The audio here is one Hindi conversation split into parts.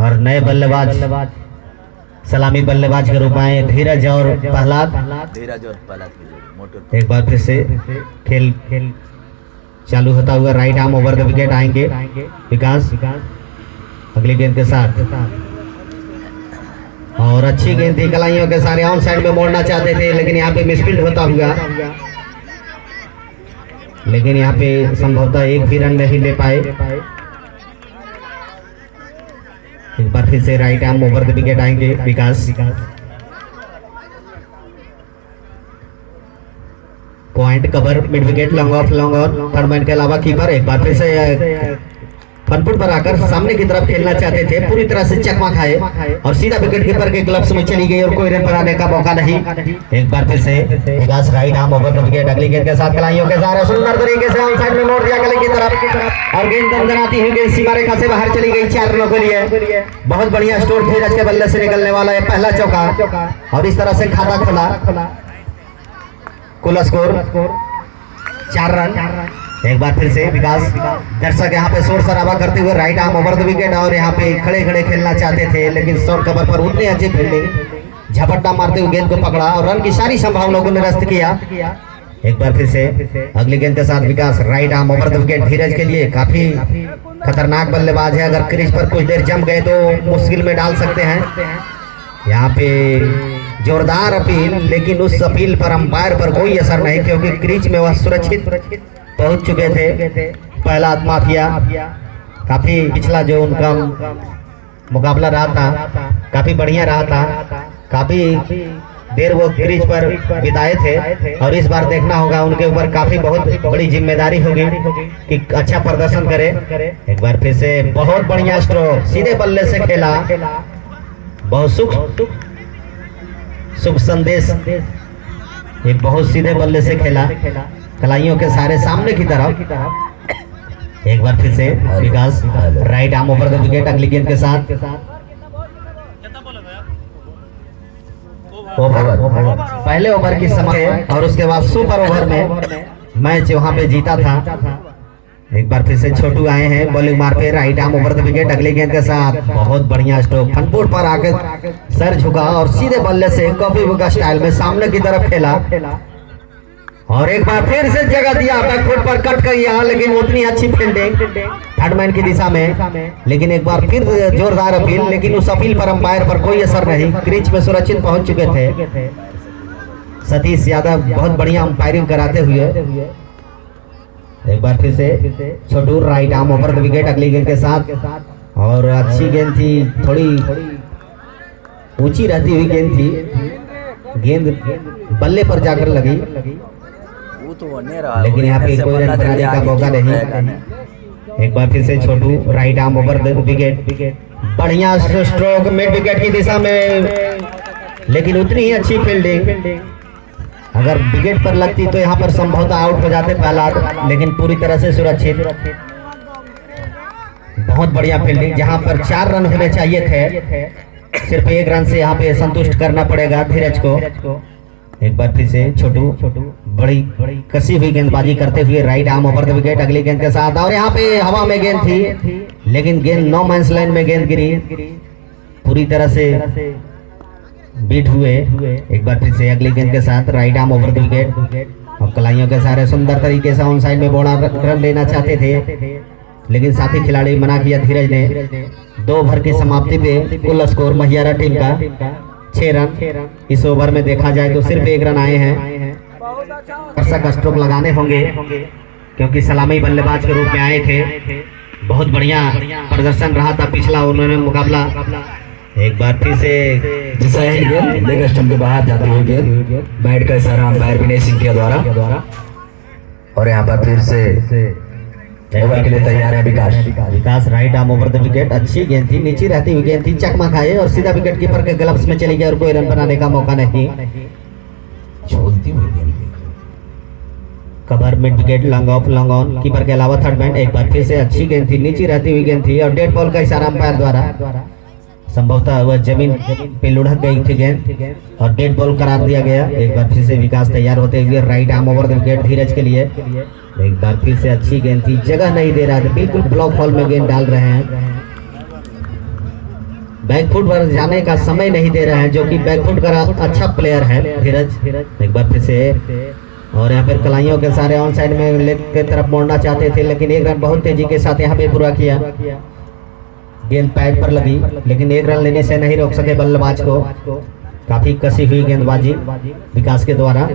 और नए बल्लेबाज सलामी बल्लेबाज के रूप में आए धीरज और प्रहलाद। एक बार फिर से खेल चालू होता हुआ right arm over the wicket आएंगे विकास अगली गेंद के साथ। और अच्छी गेंद थी, कलाइयों के सारे ऑन साइड में मोड़ना चाहते थे लेकिन यहाँ पे मिसफील्ड होता हुआ, लेकिन यहाँ पे संभवतः एक भी रन नहीं ले पाए। एक बार फिर से right arm over the wicket आएंगे Vikas. Point cover mid wicket long off long on third man के अलावा कीपर एक बार फिर से फनपुट पर आकर सामने की तरफ खेलना चाहते थे, पूरी तरह से चकमा खाए और सीधा विकेट कीपर के ग्लव्स में चली गई और कोई रन बनाने का मौका नहीं। एक बार फिर से Vikas right arm over the wicket अगली गेंद के साथ कलाइयों के साथ सुंदर तरीके से ऑन साइड में मोड़ दिया गले की तरफ और गेंद दनदनाती हुई गेंद सीमा रेखा से बाहर चली गई 4 रनों के लिए। बहुत बढ़िया स्टोर धीरज के बल्ले से निकलने वाला है पहला चौका और इस तरह से खाता खुला। कुल स्कोर 4 रन। एक बार फिर से विकास दर्शक यहाँ पे शोर शराबा करते हुए right arm over the wicket और यहाँ पे खड़े खड़े खेलना चाहते थे लेकिन शॉर्ट कवर पर उतनी अच्छी फील्डिंग झपट्टा मारते हुए गेंद को पकड़ा और रन की सारी संभावनाओं को निरस्त किया। एक बार फिर से अगली गेंद के साथ Vikas right arm over the wicket Dheeraj के लिए काफी खतरनाक बल्लेबाज है, अगर क्रीज पर कुछ देर जम गए तो मुश्किल में डाल सकते हैं। यहाँ पे जोरदार अपील, लेकिन उस अपील पर अंपायर पर कोई असर नहीं क्योंकि क्रीज में वह सुरक्षित पहुंच चुके थे। पहला माफिया काफी पिछला जो उनका मुकाबला रहा था काफी बढ़िया रहा था, काफी देर वो क्रीज पर बिताए थे और इस बार देखना होगा उनके ऊपर काफी बहुत बड़ी जिम्मेदारी होगी कि अच्छा प्रदर्शन करे। एक बार फिर से बहुत बढ़िया स्ट्रोक सीधे बल्ले से खेला, बहुत शुभ संदेश, एक बहुत सीधे बल्ले से खेला कलाइयों के सारे सामने की तरफ। एक बार फिर से Vikas right arm over the wicket अगली गेंद के साथ। पहले ओवर की समय और उसके बाद सुपर ओवर में मैच वहां पे जीता था। एक बार फिर से छोटू आए हैं बॉलिंग मार पे right arm over the wicket अगली गेंद के साथ। बहुत बढ़िया स्ट्रोक फनपुट पर आकर सर झुका और सीधे बल्ले से कॉपी बुक स्टाइल में सामने की तरफ खेला और एक बार फिर से जगह दिया बैकफुट पर कट कर यहाँ, लेकिन उतनी अच्छी फील्डिंग थर्ड मैन की दिशा में। लेकिन एक बार फिर जोरदार अपील, लेकिन उस अपील पर अंपायर पर कोई असर नहीं, क्रीज में सुरक्षित पहुंच चुके थे। सतीश यादव बहुत बढ़िया अंपायरिंग कराते हुए। एक बार फिर से Chhotu right arm over the wicket अगली गेंद के साथ और अच्छी गेंद थी, थोड़ी ऊंची रहती हुई गेंद थी, गेंद बल्ले पर जाकर लगी लेकिन यहाँ पे कोई रन बनाने का मौका नहीं। एक बार फिर से Chhotu right arm over the wicket बढ़िया स्ट्रोक मिड विकेट की दिशा में, लेकिन उतनी ही अच्छी फील्डिंग, अगर विकेट पर लगती तो यहाँ पर संभवतः आउट हो जाते प्रहलाद, लेकिन पूरी तरह से सुरक्षित। बहुत बढ़िया फील्डिंग, जहाँ पर 4 रन होने चाहिए थे सिर्फ 1 रन से यहाँ पे संतुष्ट करना पड़ेगा धीरज को। एक बार फिर से छोटू बड़ी कसी हुई गेंदबाजी करते हुए right arm over the wicket अगली गेंद के साथ और यहाँ पे हवा में गेंद थी लेकिन गेंद नो मैंस लाइन में गेंद गिरी, पूरी तरह से बीट हुए। एक बार फिर से अगली गेंद के साथ right arm over the wicket और कलाइयों के सारे सुंदर तरीके से ऑन साइड में बड़ा रन लेना चाहते थे लेकिन साथी खिलाड़ी मना किया धीरज ने। 2 ओवर की समाप्ति पे कुल स्कोर महियारा टीम का 6 रन। इस ओवर में देखा जाए तो सिर्फ 1 रन आए हैं। दर्शक स्ट्रोक लगाने होंगे क्योंकि सलामी बल्लेबाज के रूप में आए थे। बहुत बढ़िया प्रदर्शन रहा था पिछला उन्होंने मुकाबला। एक बार फिर से गेंद लेग स्टंप के बाहर जाती हुई गेंद बैट का इशारा अंपायर विनय सिंह के द्वारा और यहाँ पर फिर से ओवर के लिए तैयार है Vikas right arm over the wicket. अच्छी गेंद थी, नीचे रहती हुई गेंद थी, चकमा खाए और सीधा विकेट कीपर के ग्लव्स में चली गई और कोई रन बनाने का मौका नहीं। छोड़ती हुई गेंद cover mid wicket long off long on keeper के अलावा थर्ड मैन। एक बार फिर से अच्छी गेंद थी, नीचे रहती हुई गेंद थी और डेड बॉल का इशारा अंपायर द्वारा संभवतः वह जमीन पे लुढ़क गई थी गेंद और डेड बॉल करार दिया गया। एक बार फिर से विकास तैयार होते हुए right arm over the wicket Dheeraj के लिए। एक बार फिर से अच्छी गेंद थी, जगह नहीं दे रहा था, बिल्कुल ब्लॉक हॉल में गेंद डाल रहे हैं। बैकफुट पर जाने का समय नहीं दे रहे हैं, जो कि बैकफुट का अच्छा प्लेयर है धीरज। एक बार फिर से और यहाँ पर कलाइयों के सारे ऑन साइड में लेग के तरफ मोड़ना चाहते थे, लेकिन एक रन बहुत तेजी के साथ यहाँ पे पूरा किया। गेंद पैड पर लगी, लेकिन एक रन लेने से नहीं रोक सके बल्लेबाज को। काफी कसी हुई गेंदबाजी विकास के द्वारा।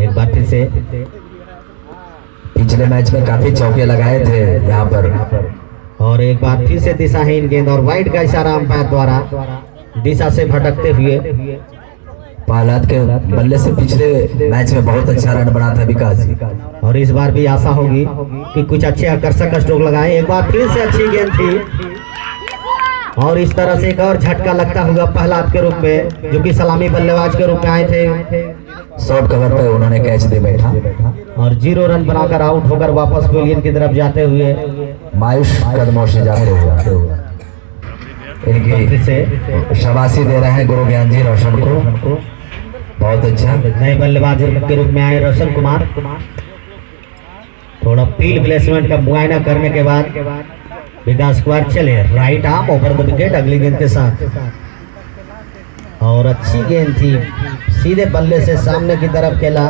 एक बार फिर से पिछले मैच में काफी चौके लगाए थे यहाँ पर, और एक बार फिर से दिशाहीन गेंद और वाइड का इशारा अंपायर द्वारा दिशा से भटकते हुए। पहलाद के बल्ले से पिछले मैच में बहुत अच्छा रन बना था विकास जी, और इस बार भी आशा होगी कि कुछ अच्छे आकर्षक स्ट्रोक लगाए। एक बार फिर से अच्छी गेंद थी, और इस तरह से एक और झटका लगता हुआ पहलाद के रूप में, जो कि सलामी बल्लेबाज के रूप में आए थे। शॉर्ट कवर पे उन्होंने कैच दे बैठा और 0 रन बनाकर आउट होकर वापस पेविलियन की तरफ जाते हुए, मायूस कदमों से जाते हुए इनकी शाबाशी दे रहे हैं गुरु ज्ञान जी रोशन को। बहुत अच्छा नए बल्लेबाज के रूप में आए रोशन कुमार। थोड़ा फील्ड प्लेसमेंट का मुआयना करने के बाद विकास कुमार चले right arm over the wicket अगली गेंद के साथ, और अच्छी गेंद थी, सीधे बल्ले से सामने की तरफ खेला,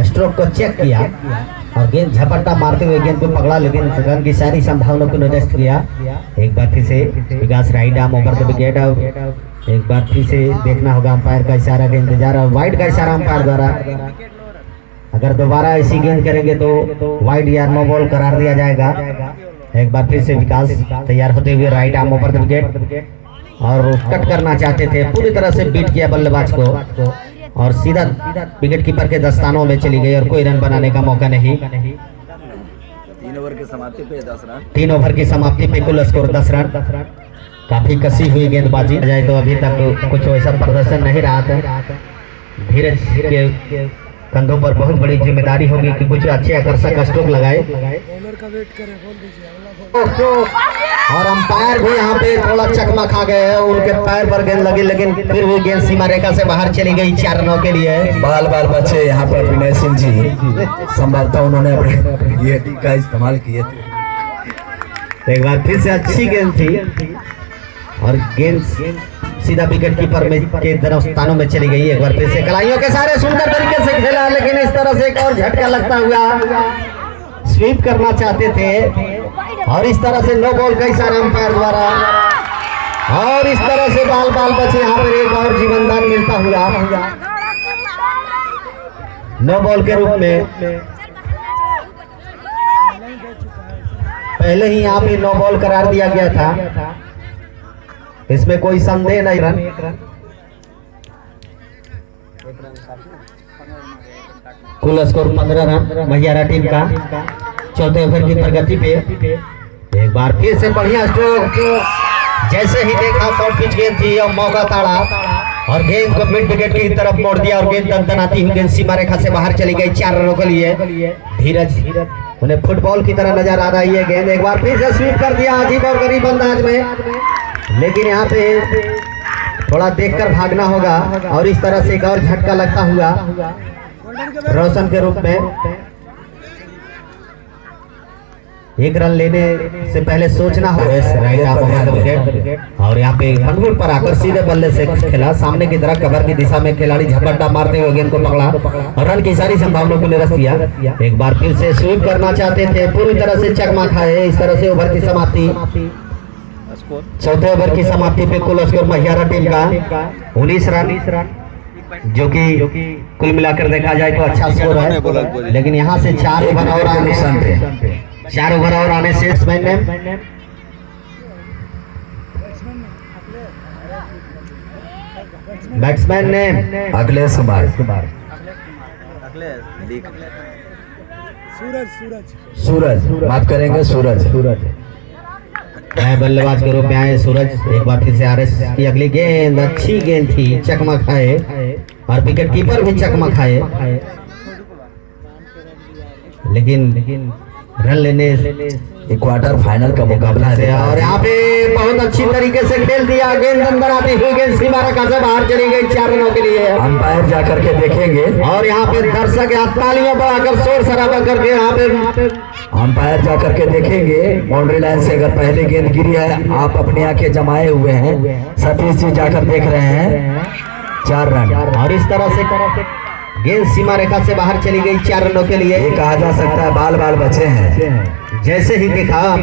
स्ट्रोक को चेक किया और गेंद झपट्टा मारते हुए गेंद को पकड़ा, लेकिन रन की सारी संभावनाओं को निरस्त किया। एक बार फिर से Vikas right arm over the wicket. एक बार फिर से देखना होगा अंपायर का इशारा का इंतजार, और वाइड का इशारा अंपायर द्वारा। अगर दोबारा ऐसी गेंद करेंगे तो वाइड या नो बॉल करार दिया जाएगा। एक बार फिर से विकास तैयार होते हुए right arm over the wicket, और कट करना चाहते थे, पूरी तरह से बीट किया बल्लेबाज को, और सीधा विकेट कीपर के दस्तानों में चली गई और कोई रन बनाने का मौका नहीं। 3 ओवर की समाप्ति पे 10 रन। 3 ओवर की समाप्ति पे कुल स्कोर 10 रन। काफी कसी हुई गेंदबाजी जाए तो अभी तक कुछ वैसा प्रदर्शन नहीं रहा था। धीरज के कंधों पर बहुत बड़ी जिम्मेदारी होगी कि कुछ अच्छे आकर्षक स्ट्रोक लगाए, और अंपायर भी यहाँ पे थोड़ा चकमा खा गए हैं, उनके पैर पर गेंद लगी, लेकिन फिर भी गेंद सीमा रेखा से बाहर चली गई 4 रनों के लिए। बाल बाल बचे यहाँ पर विनय सिंह जी, संभवतः उन्होंने अपने ये का इस्तेमाल किए थे। एक बार फिर से अच्छी गेंद थी, और गेंद सीधा विकेट कीपर में के दस्तानों में चली गई। एक बार फिर से कलाइयों के सारे सुंदर तरीके से खेला, लेकिन इस तरह से एक और झटका लगता हुआ स्वीप करना चाहते थे, और इस तरह से नो बॉल का इशारा अंपायर द्वारा, और इस तरह से बाल बाल बचे। यहाँ पर एक और जीवनदान मिलता हुआ नो बॉल के रूप में। पहले ही यहाँ पे नो बॉल करार दिया गया था, इसमें कोई संदेह नहीं। रन कुल स्कोर 15 रन महियारा टीम का, चौथे ओवर की प्रगति पे। एक बार फिर से बढ़िया स्ट्रोक, जैसे ही देखा शॉर्ट पिच गेंद थी और मौका ताड़ा, और गेंद को मिड विकेट की तरफ मोड़ दिया, और गेंद दनदनाती हुई गेंद सीमा रेखा से बाहर चली गई 4 रनों के लिए। धीरज उन्हें फुटबॉल की तरह नजर आ रही है गेंद। एक बार फिर से स्वीप कर दिया अजीब और गरीब अंदाज में, लेकिन यहाँ पे थोड़ा देखकर भागना होगा, और इस तरह से एक और झटका लगता हुआ रोशन के रूप में। एक रन लेने से पहले सोचना होगा, और यहाँ पे फनफुट पर आकर सीधे बल्ले से खेला, सामने की तरफ कवर की दिशा में खिलाड़ी झपट्टा मारते हुए गेंद को पकड़ा और रन की सारी संभावनाओं को निरस्त किया। एक बार फिर से स्वीप करना चाहते थे, पूरी तरह से चकमा खाए। इस तरह से ओवर की समाप्ति, चौथे ओवर की समाप्ति पे कुल स्कोर महियारा टीम का 19 रन, जो कि कुल मिलाकर देखा जाए तो अच्छा स्कोर है। लेकिन यहाँ से 4 ओवर और आने से बैट्समैन ने अखिलेश कुमार, सूरज बात करेंगे। सूरज नए बल्लेबाज के रूप में आए सूरज। एक बार फिर से आरएस की अगली गेंद, अच्छी गेंद थी, चकमा खाए, और विकेट कीपर भी चकमा खाए, लेकिन रन लेने ये क्वार्टर फाइनल का मुकाबला है और यहाँ पे बहुत अच्छी तरीके से खेल दिया, गेंद अंदर आती हुई गेंद सीमा रेखा से बाहर चली गई 4 रनों के लिए। अंपायर जाकर के देखेंगे और यहाँ पे दर्शक यहाँ तालियां बढ़ाकर शोर शराबा करके यहाँ पे अंपायर जाकर के देखेंगे बाउंड्री लाइन से अगर पहले गेंद गिरी है, आप अपनी आंखें जमाए हुए हैं, सतीश जी जाकर देख रहे हैं 4 रन। और इस तरह से गेंद सीमा रेखा से बाहर चली गई 4 रनों के लिए। ये कहा जा सकता है बाल बाल बचे हैं। जैसे ही देखा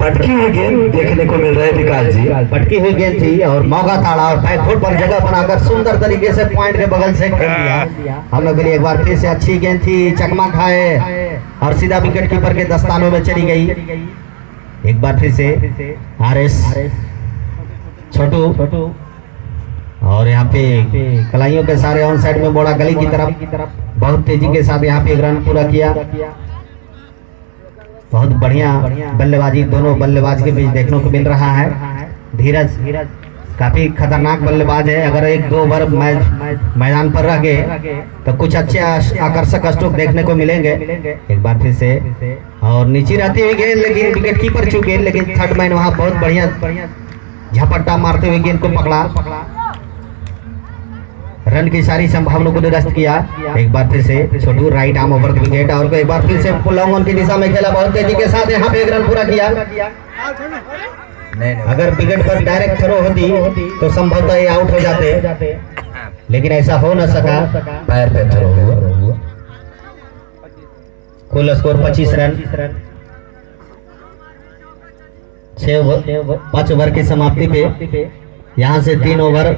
पटकी हुई गेंद देखने को मिल रहा है विकास जी, पटकी हुई गेंद थी और मौका ताड़ा और बैकफुट पर जगह बनाकर सुंदर तरीके से पॉइंट के बगल से खेल दिया हम लोग के लिए। एक बार फिर से अच्छी गेंद थी, चकमा खाए और सीधा विकेट कीपर के दस्तानों में चली गई। एक बार फिर से आरएस छोटू और यहाँ पे कलाइयों के सारे ऑन साइड में बोड़ा गली की तरफ बहुत तेजी के साथ यहाँ पे एक रन पूरा किया। बहुत बढ़िया बल्लेबाजी दोनों बल्लेबाज के बीच देखने को मिल रहा है। धीरज काफी खतरनाक बल्लेबाज है, अगर 1-2 ओवर मैदान पर रह गए तो कुछ अच्छे आकर्षक स्ट्रोक देखने को मिलेंगे। एक बार फिर से और नीचे रहती हुई गेंद, लेकिन विकेट कीपर चुके, लेकिन थर्ड मैन वहां बहुत बढ़िया झपट्टा मारते हुए गेंद को पकड़ा, रन की सारी संभावनाओं को निरस्त किया। एक बार फिर से Chhotu right arm over the wicket और एक बार फिर से लॉन्ग ऑन की दिशा में खेला, बहुत तेजी के साथ यहाँ पे एक रन पूरा किया। अगर विकेट पर डायरेक्ट थ्रो होती तो संभवतः ये आउट हो जाते, लेकिन ऐसा हो न सका, पैर पे थ्रो हुआ। कुल स्कोर 25 रन 5 ओवर की समाप्ति पे यहाँ से 3 ओवर।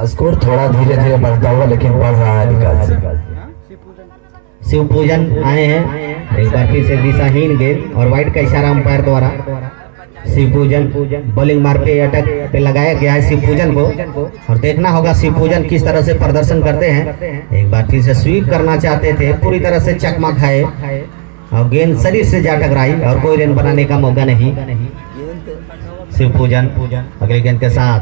स्कोर थोड़ा धीरे धीरे बढ़ता हुआ लेकिन बढ़ रहा है विकास जी। शिव पूजन आए हैं, एक बार फिर से दिशाहीन गेंद और वाइड का इशारा अंपायर द्वारा शिव पूजन बॉलिंग मार के अटक पे लगाया गया है शिव पूजन को, और देखना होगा शिव पूजन किस तरह से प्रदर्शन करते हैं। एक बार फिर से स्वीप करना चाहते थे, पूरी तरह से चकमा खाए और गेंद शरीर से जा टकराई और कोई रन बनाने का मौका नहीं। शिव पूजन अगले गेंद के साथ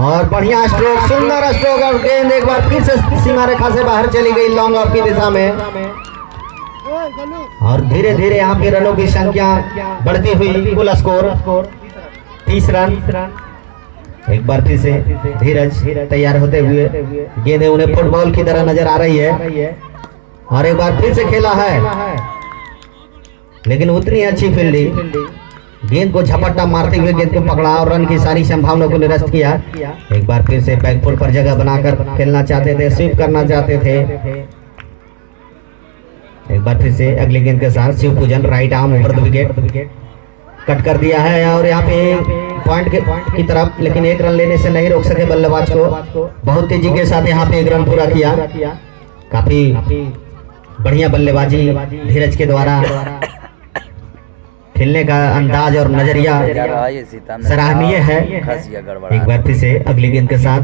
और बढ़िया स्ट्रोक, सुंदर स्ट्रोक और गेंद एक बार फिर से सीमा रेखा से बाहर चली गई लॉन्ग ऑफ की दिशा में। और धीरे धीरे यहाँ पे रनों की संख्या बढ़ती हुई, कुल स्कोर 30 रन। एक बार फिर से धीरज तैयार होते हुए, गेंदें उन्हें फुटबॉल की तरह नजर आ रही है और एक बार फिर से खेला है, लेकिन उतनी अच्छी फील्डिंग, गेंद को झपट्टा मारते हुए गेंद को पकड़ा और रन की सारी संभावनाओं को निरस्त किया। एक बार फिर से बैकफुट पर जगह बनाकर खेलना चाहते थे, स्वीप करना चाहते थे। एक बार फिर से अगली गेंद के साथ शिव पूजन right arm over the wicket cut कर दिया है और यहाँ पे पॉइंट की तरफ, लेकिन एक रन लेने से नहीं रोक सके बल्लेबाज को। बहुत तेजी के साथ यहाँ पे एक रन पूरा किया। काफी बढ़िया बल्लेबाजी धीरज के द्वारा, खेलने का अंदाज और नजरिया सराहनीय है। एक बार फिर से अगली गेंद के साथ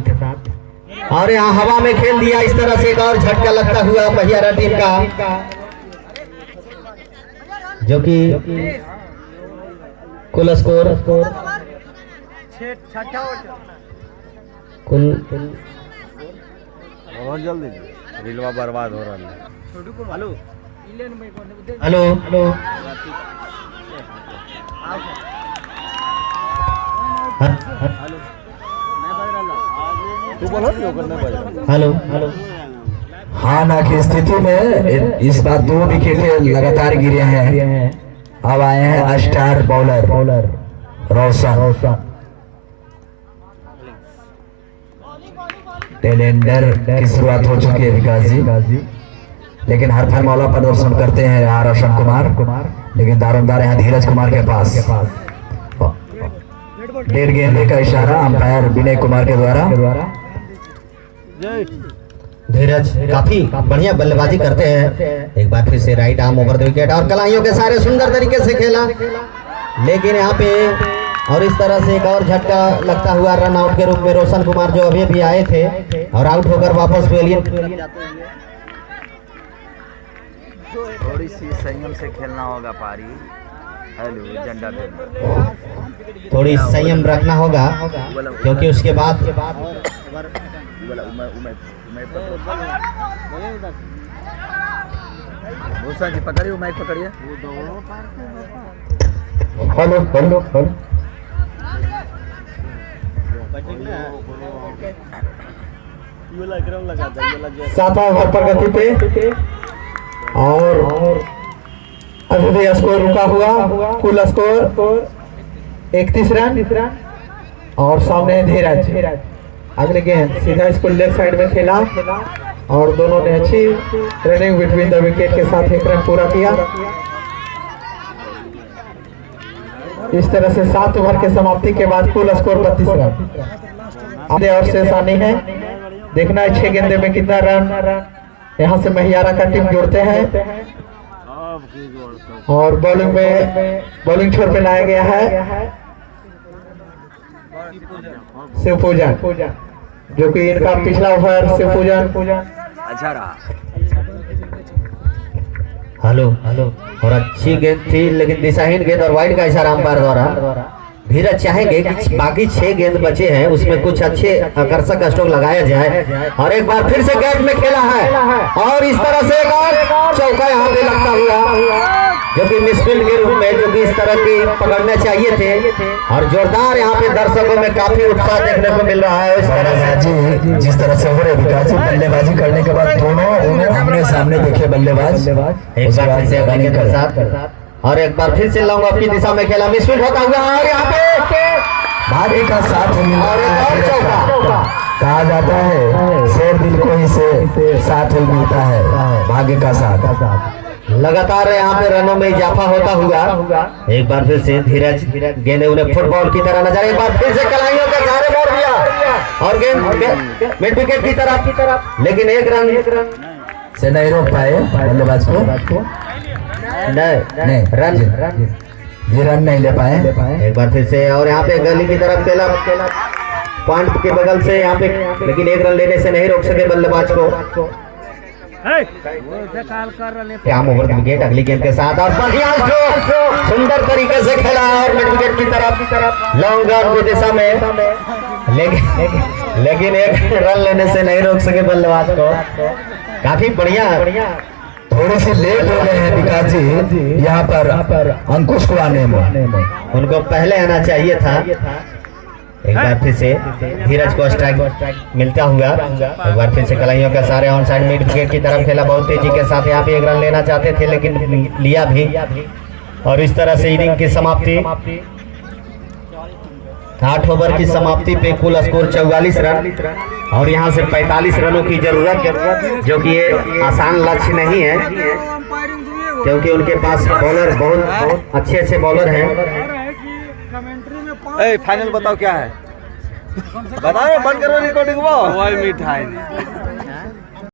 और यहाँ हवा में खेल दिया, इस तरह से एक और झटका लगता हुआ पहियारा टीम का, जो कि कुल स्कोर कुल और जल्दी रिलवा बर्बाद हो रहा है। हेलो हेलो हाँ ना की स्थिति में इस बार 2 विकेट लगातार गिरे हैं। अब आए हैं स्टार बॉलर रोशन टेलेंडर की शुरुआत हो चुकी है विकास जी, लेकिन हर फॉर्मूला प्रदर्शन करते हैं यहाँ रोशन कुमार, लेकिन दारोमदार यहाँ धीरज कुमार के पास। 1.5 गेंद का इशारा अंपायर विनय कुमार के द्वारा। धीरज काफी बढ़िया बल्लेबाजी करते हैं। एक बार फिर से right arm over the wicket और कलाइयों के सारे सुंदर तरीके से खेला, लेकिन यहाँ पे और इस तरह से एक और झटका लगता हुआ रन आउट के रूप में रोशन कुमार जो अभी भी आए थे और आउट होकर वापस थोड़ी सी संयम से खेलना होगा पारी। हेलो झंडा थोड़ी संयम रखना होगा, क्योंकि उसके बाद भूषण जी पकड़िए, माइक पकड़िए। Hello hello hello. 7वां ओवर प्रगति पे और अभी भी स्कोर रुका हुआ, कुल स्कोर 31 रन और सामने धीरज। अगले गेंद सीधा इसको लेफ्ट साइड में खेला और दोनों ने अच्छी रनिंग बिटवीन द विकेट के साथ एक रन पूरा किया। इस तरह से 7 ओवर के समाप्ति के बाद कुल स्कोर 32 रन। आगे और शेष आनी है, देखना है 6 गेंदे में कितना रन यहाँ से महियारा का टीम जोड़ते हैं। और बॉलिंग में बॉलिंग छोर पे लाया गया है शिवपूजन, जो कि इनका पिछला ओवर शिवपूजन अच्छा रहा। हेलो और अच्छी गेंद थी लेकिन दिशाहीन गेंद और वाइड का इशारा अंपायर द्वारा। धीरज चाहेंगे कि बाकी 6 गेंद बचे हैं उसमें कुछ अच्छे आकर्षक स्ट्रोक लगाया जाए। और एक बार फिर से गैप में खेला है और इस तरह से एक और चौका यहाँ पे लगता हुआ, जो कि मिसफील्ड के रूप में, जो कि इस तरह की पकड़ने चाहिए थे। और जोरदार यहाँ पे दर्शकों में काफी उत्साह देखने को मिल रहा है। इस तरह से जिस तरह से हो रहे विकास बल्लेबाजी करने के बाद दोनों आमने सामने देखे बल्लेबाज, एक बार फिर से अगले गेंद के साथ और एक बार फिर से लॉन्ग ऑफ की दिशा में खेला, मिसफील्ड होता हुआ और यहाँ पे भाग्य का साथ और एक और चौका। कहा जाता है शेर दिल को ही से साथ ही मिलता है, भाग्य का साथ। लगातार यहाँ पे रनों में इजाफा होता हुआ एक बार फिर से धीरज गेंद उन्हें फुटबॉल की तरह नजर, एक बार फिर से कलाइयों के सहारे मोड़ दिया और गेंद मिड विकेट की तरफ, लेकिन एक रन से नहीं रोक पाए बल्लेबाज को। नहीं रन ये रन नहीं ले पाए। एक बार फिर से और यहाँ पे गली की तरफ खेला पॉइंट के बगल से यहाँ पे, लेकिन एक रन लेने से नहीं रोक सके बल्लेबाज को। काम ओवर विकेट अगली गेंद के साथ और बढ़िया स्ट्रोक सुंदर तरीके से खेला और मिड विकेट की तरफ लॉन्ग ऑन की दिशा में, लेकिन एक रन लेने से नहीं रोक सके बल्लेबाज को। काफी बढ़िया, थोड़े से लेट हो गए हैं विकास जी यहाँ पर अंकुश को आने में, उनको पहले आना चाहिए था। एक बार फिर से धीरज को स्ट्राइक मिलता हुआ, एक बार फिर से कलाइयों का सारे ऑन साइड मिड विकेट की तरफ खेला बहुत तेजी के साथ। यहाँ पे एक रन लेना चाहते थे लेकिन लिया भी और इस तरह से इनिंग की समाप्ति 8 ओवर की समाप्ति पे कुल स्कोर 44 रन और यहाँ से 45 रनों की जरूरत, जो कि ये आसान लक्ष्य नहीं है क्योंकि उनके पास बॉलर बहुत अच्छे बॉलर हैं। फाइनल बताओ क्या है, बताओ बंद करो रिकॉर्डिंग वो मिठाई